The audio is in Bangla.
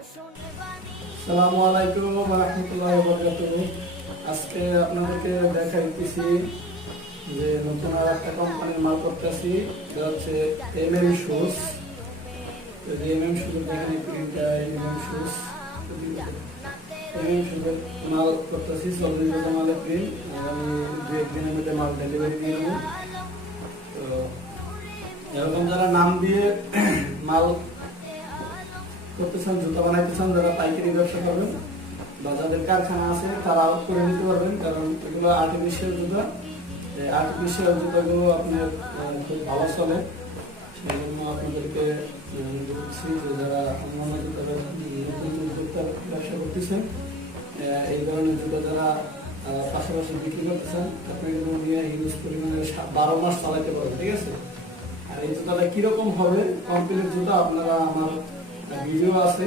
আসসালামু আলাইকুম ওয়া রাহমাতুল্লাহি ওয়া বারাকাতুহু। আজকে আপনাদেরকে দেখাইতেছি যে নতুন আর একটা কোম্পানির মাল করতেছি, এটা হচ্ছে এমএম শুজ। এমএম শুজ দেখেন প্রিন্টটা এমএম শুজ, এমএম শুজের মাল করতেছি। 40 মালের প্রিন্ট, আমি 2-1 দিনের মধ্যে মাল ডেলিভারি দিয়ে দেবো। তো এরকম যারা নাম দিয়ে মাল করতেছেন, জুতা বানাইতেছেন, যারা পাইকারি ব্যবসা করবেন বা যাদের কারখানা আছে তারাও করে নিতে পারবেন, কারণ এগুলো আর্টিফিশিয়াল জুতা। আর্টিফিশিয়াল জুতাগুলো আপনার খুব ভালো চলে। সেই জন্য আপনাদেরকে বলছি যে যারা অন্যান্য জুতা ব্যবসা করতেছেন, এই ধরনের জুতা যারা পাশাপাশি বিক্রি করতেছেন, আপনি কিন্তু নিয়ে ইউজ পরিমাণে 12 মাস চালাতে পারবেন, ঠিক আছে। আর এই জুতাটা কিরকম হবে, কমপ্লিট জুতা আপনারা আমার ভিডিও আছে।